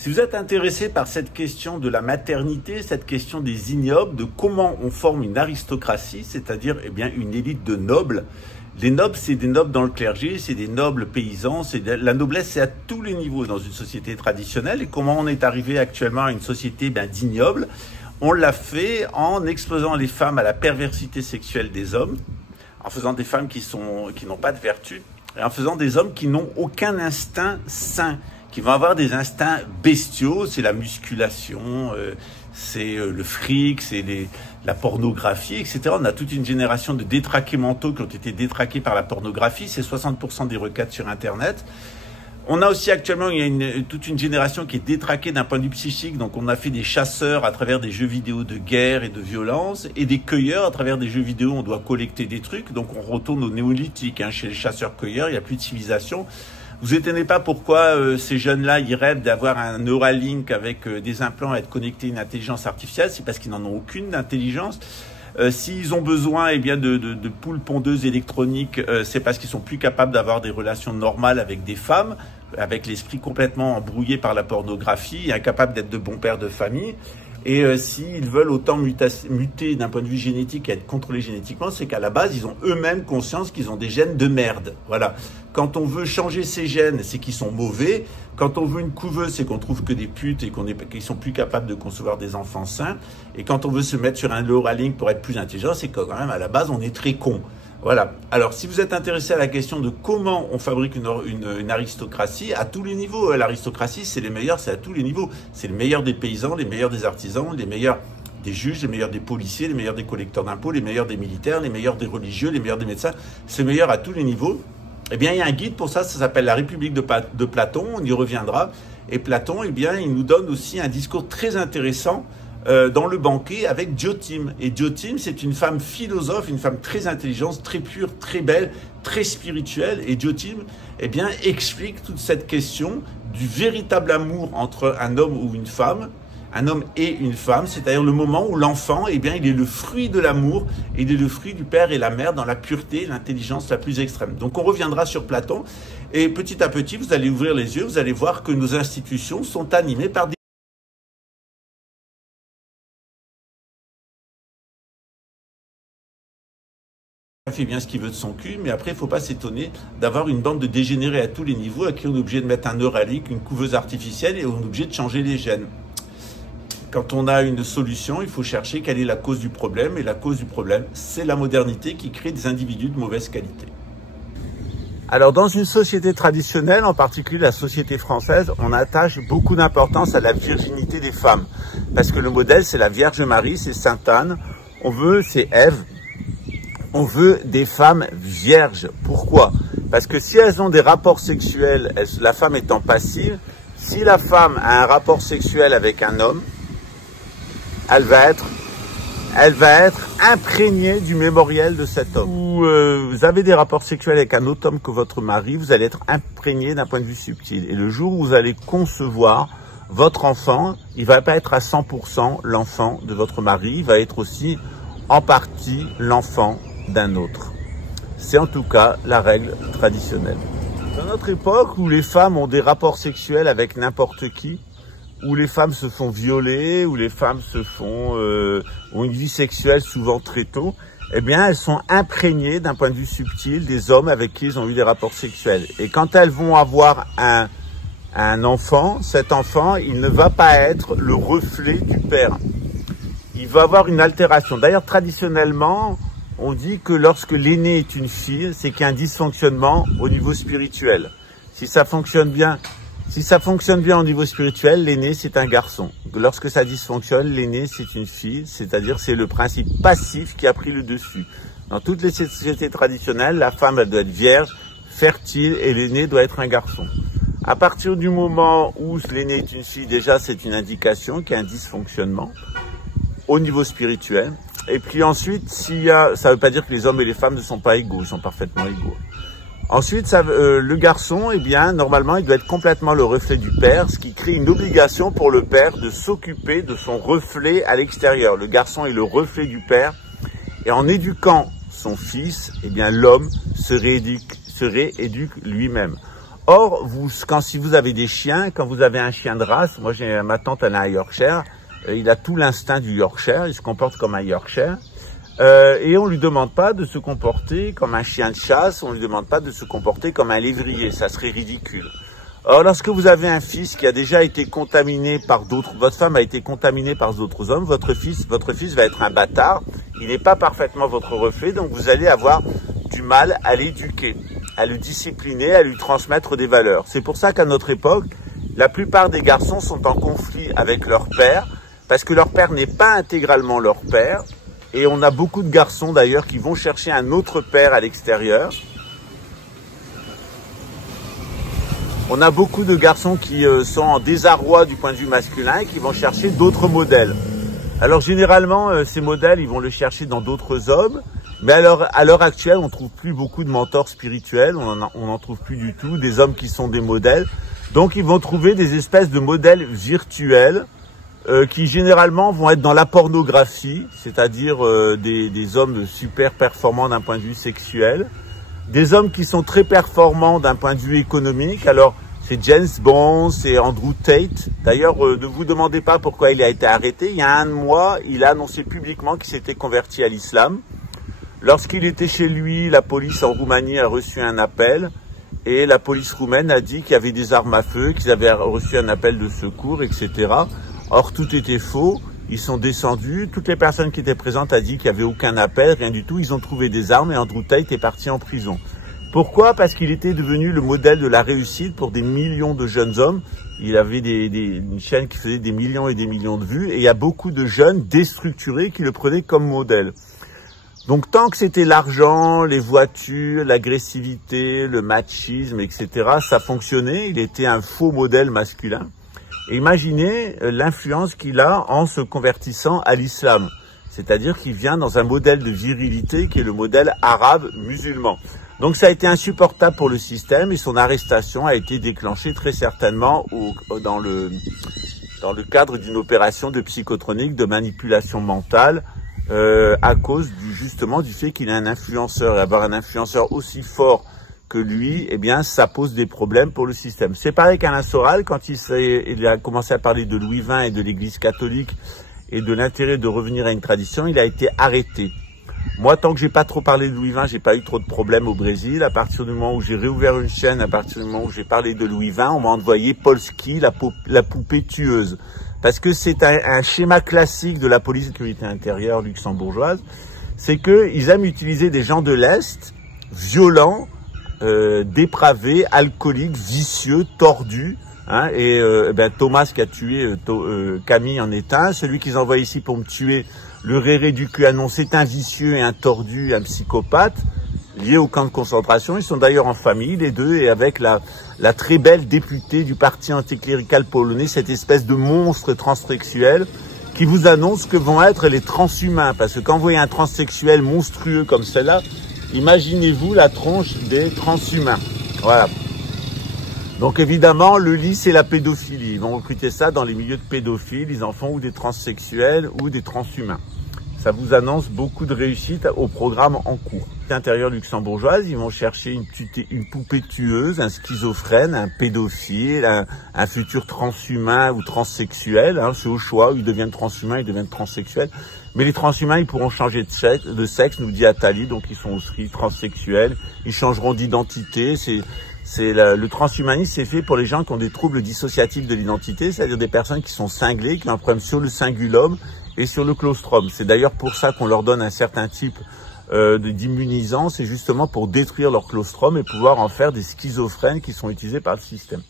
Si vous êtes intéressé par cette question de la maternité, cette question des ignobles, de comment on forme une aristocratie, c'est-à-dire une élite de nobles. Les nobles, c'est des nobles dans le clergé, c'est des nobles paysans, la noblesse, c'est à tous les niveaux dans une société traditionnelle. Et comment on est arrivé actuellement à une société d'ignobles? On l'a fait en exposant les femmes à la perversité sexuelle des hommes, en faisant des femmes qui n'ont pas de vertu, et en faisant des hommes qui n'ont aucun instinct sain, qui vont avoir des instincts bestiaux, c'est la musculation, c'est le fric, c'est la pornographie, etc. On a toute une génération de détraqués mentaux qui ont été détraqués par la pornographie, c'est 60% des requêtes sur Internet. On a aussi actuellement, toute une génération qui est détraquée d'un point de vue psychique, donc on a fait des chasseurs à travers des jeux vidéo de guerre et de violence, et des cueilleurs à travers des jeux vidéo, on doit collecter des trucs, donc on retourne au néolithique, chez les chasseurs-cueilleurs, il n'y a plus de civilisation. Vous étonnez pas pourquoi ces jeunes-là, ils rêvent d'avoir un Neuralink avec des implants et être connectés à une intelligence artificielle, c'est parce qu'ils n'en ont aucune d'intelligence. S'ils ont besoin de poules pondeuses électroniques, c'est parce qu'ils sont plus capables d'avoir des relations normales avec des femmes, avec l'esprit complètement embrouillé par la pornographie, et incapables d'être de bons pères de famille. Et s'ils veulent autant muter d'un point de vue génétique et être contrôlés génétiquement, c'est qu'à la base, ils ont eux-mêmes conscience qu'ils ont des gènes de merde. Voilà. Quand on veut changer ces gènes, c'est qu'ils sont mauvais. Quand on veut une couveuse, c'est qu'on trouve que des putes et qu'ils sont plus capables de concevoir des enfants sains. Et quand on veut se mettre sur un Neuralink pour être plus intelligent, c'est que quand même, à la base, on est très con. Voilà. Alors, si vous êtes intéressé à la question de comment on fabrique une aristocratie, à tous les niveaux, l'aristocratie, c'est les meilleurs, c'est à tous les niveaux. C'est les meilleurs des paysans, les meilleurs des artisans, les meilleurs des juges, les meilleurs des policiers, les meilleurs des collecteurs d'impôts, les meilleurs des militaires, les meilleurs des religieux, les meilleurs des médecins. C'est meilleur à tous les niveaux. Eh bien, il y a un guide pour ça s'appelle La République de Platon, on y reviendra. Et Platon, il nous donne aussi un discours très intéressant dans le banquet avec Diotima. Et Diotima, c'est une femme philosophe, une femme très intelligente, très pure, très belle, très spirituelle. Et Diotima, explique toute cette question du véritable amour entre un homme ou une femme, un homme et une femme, c'est-à-dire le moment où l'enfant, il est le fruit de l'amour, et il est le fruit du père et la mère dans la pureté, l'intelligence la plus extrême. Donc on reviendra sur Platon, et petit à petit, vous allez ouvrir les yeux, vous allez voir que nos institutions sont animées par des... fait bien ce qu'il veut de son cul, mais après, il ne faut pas s'étonner d'avoir une bande de dégénérés à tous les niveaux, à qui on est obligé de mettre un Neuralink, une couveuse artificielle, et on est obligé de changer les gènes. Quand on a une solution, il faut chercher quelle est la cause du problème, et la cause du problème, c'est la modernité qui crée des individus de mauvaise qualité. Alors, dans une société traditionnelle, en particulier la société française, on attache beaucoup d'importance à la virginité des femmes, parce que le modèle, c'est la Vierge Marie, c'est Sainte Anne, c'est Ève. On veut des femmes vierges. Pourquoi? Parce que si elles ont des rapports sexuels, la femme étant passive, si la femme a un rapport sexuel avec un homme, elle va être imprégnée du mémoriel de cet homme. Vous avez des rapports sexuels avec un autre homme que votre mari, vous allez être imprégné d'un point de vue subtil. Et le jour où vous allez concevoir votre enfant, il ne va pas être à 100% l'enfant de votre mari, il va être aussi en partie l'enfant d'un autre. C'est en tout cas la règle traditionnelle. Dans notre époque où les femmes ont des rapports sexuels avec n'importe qui, où les femmes se font violer, où les femmes ont une vie sexuelle souvent très tôt, elles sont imprégnées d'un point de vue subtil des hommes avec qui ils ont eu des rapports sexuels. Et quand elles vont avoir un enfant, cet enfant, il ne va pas être le reflet du père. Il va avoir une altération. D'ailleurs, traditionnellement, on dit que lorsque l'aîné est une fille, c'est qu'il y a un dysfonctionnement au niveau spirituel. Si ça fonctionne bien au niveau spirituel, l'aîné c'est un garçon. Lorsque ça dysfonctionne, l'aîné c'est une fille, c'est-à-dire c'est le principe passif qui a pris le dessus. Dans toutes les sociétés traditionnelles, la femme elle doit être vierge, fertile, et l'aîné doit être un garçon. À partir du moment où l'aîné est une fille, déjà c'est une indication qu'il y a un dysfonctionnement au niveau spirituel. Et puis ensuite, ça ne veut pas dire que les hommes et les femmes ne sont pas égaux, ils sont parfaitement égaux. Ensuite, le garçon, normalement, il doit être complètement le reflet du père, ce qui crée une obligation pour le père de s'occuper de son reflet à l'extérieur. Le garçon est le reflet du père, et en éduquant son fils, l'homme se rééduque lui-même. Or, si vous avez des chiens, quand vous avez un chien de race, moi ma tante elle a un Yorkshire, il a tout l'instinct du Yorkshire, il se comporte comme un Yorkshire, et on lui demande pas de se comporter comme un chien de chasse, on lui demande pas de se comporter comme un lévrier, ça serait ridicule. Or, lorsque vous avez un fils qui a déjà été contaminé par d'autres, votre femme a été contaminée par d'autres hommes, votre fils va être un bâtard, il n'est pas parfaitement votre reflet, donc vous allez avoir du mal à l'éduquer, à le discipliner, à lui transmettre des valeurs. C'est pour ça qu'à notre époque, la plupart des garçons sont en conflit avec leur père, parce que leur père n'est pas intégralement leur père, et on a beaucoup de garçons d'ailleurs qui vont chercher un autre père à l'extérieur. On a beaucoup de garçons qui sont en désarroi du point de vue masculin et qui vont chercher d'autres modèles. Alors généralement, ces modèles, ils vont le chercher dans d'autres hommes, mais à l'heure actuelle, on trouve plus beaucoup de mentors spirituels, on n'en trouve plus du tout, des hommes qui sont des modèles. Donc ils vont trouver des espèces de modèles virtuels qui généralement vont être dans la pornographie, c'est-à-dire des hommes super performants d'un point de vue sexuel, des hommes qui sont très performants d'un point de vue économique. Alors c'est James Bond, c'est Andrew Tate. D'ailleurs, ne vous demandez pas pourquoi il a été arrêté. Il y a un mois, il a annoncé publiquement qu'il s'était converti à l'islam. Lorsqu'il était chez lui, la police en Roumanie a reçu un appel et la police roumaine a dit qu'il y avait des armes à feu, qu'ils avaient reçu un appel de secours, etc. Or, tout était faux. Ils sont descendus. Toutes les personnes qui étaient présentes ont dit qu'il n'y avait aucun appel, rien du tout. Ils ont trouvé des armes et Andrew Tate est parti en prison. Pourquoi? Parce qu'il était devenu le modèle de la réussite pour des millions de jeunes hommes. Il avait une chaîne qui faisait des millions et des millions de vues. Et il y a beaucoup de jeunes déstructurés qui le prenaient comme modèle. Donc tant que c'était l'argent, les voitures, l'agressivité, le machisme, etc., ça fonctionnait. Il était un faux modèle masculin. Et imaginez l'influence qu'il a en se convertissant à l'islam. C'est-à-dire qu'il vient dans un modèle de virilité qui est le modèle arabe musulman. Donc ça a été insupportable pour le système et son arrestation a été déclenchée très certainement dans le cadre d'une opération de psychotronique, de manipulation mentale, à cause justement du fait qu'il est un influenceur. Et avoir un influenceur aussi fort que lui, eh bien, ça pose des problèmes pour le système. C'est pareil qu'Alain Soral, quand il a commencé à parler de Louis XX et de l'Église catholique et de l'intérêt de revenir à une tradition, il a été arrêté. Moi, tant que j'ai pas trop parlé de Louis XX, j'ai pas eu trop de problèmes au Brésil. À partir du moment où j'ai réouvert une chaîne, à partir du moment où j'ai parlé de Louis XX, on m'a envoyé Polski, la poupée tueuse. Parce que c'est un schéma classique de la police de sécurité intérieure luxembourgeoise. C'est qu'ils aiment utiliser des gens de l'Est, violents, dépravés, alcooliques, vicieux, tordus. Hein, et Thomas qui a tué Camille en est un. Celui qu'ils envoient ici pour me tuer, le réré du QAnon, c'est un vicieux et un tordu, un psychopathe, lié au camp de concentration. Ils sont d'ailleurs en famille, les deux, et avec la très belle députée du parti anticlérical polonais, cette espèce de monstre transsexuel qui vous annonce que vont être les transhumains. Parce que quand vous voyez un transsexuel monstrueux comme celle-là, imaginez-vous la tronche des transhumains. Voilà. Donc évidemment, le lit, c'est la pédophilie. Ils vont recruter ça dans les milieux de pédophiles. Ils en font ou des transsexuels ou des transhumains. Ça vous annonce beaucoup de réussite au programme en cours. L'intérieur luxembourgeoise, ils vont chercher une poupée tueuse, un schizophrène, un pédophile, un futur transhumain ou transsexuel. Hein, c'est au choix, ils deviennent transhumains, ils deviennent transsexuels. Mais les transhumains, ils pourront changer de sexe, nous dit Attali, donc ils sont aussi transsexuels. Ils changeront d'identité. Le transhumanisme, c'est fait pour les gens qui ont des troubles dissociatifs de l'identité, c'est-à-dire des personnes qui sont cinglées, qui ont un problème sur le cingulum et sur le claustrum. C'est d'ailleurs pour ça qu'on leur donne un certain type d'immunisant, c'est justement pour détruire leur claustrum et pouvoir en faire des schizophrènes qui sont utilisés par le système.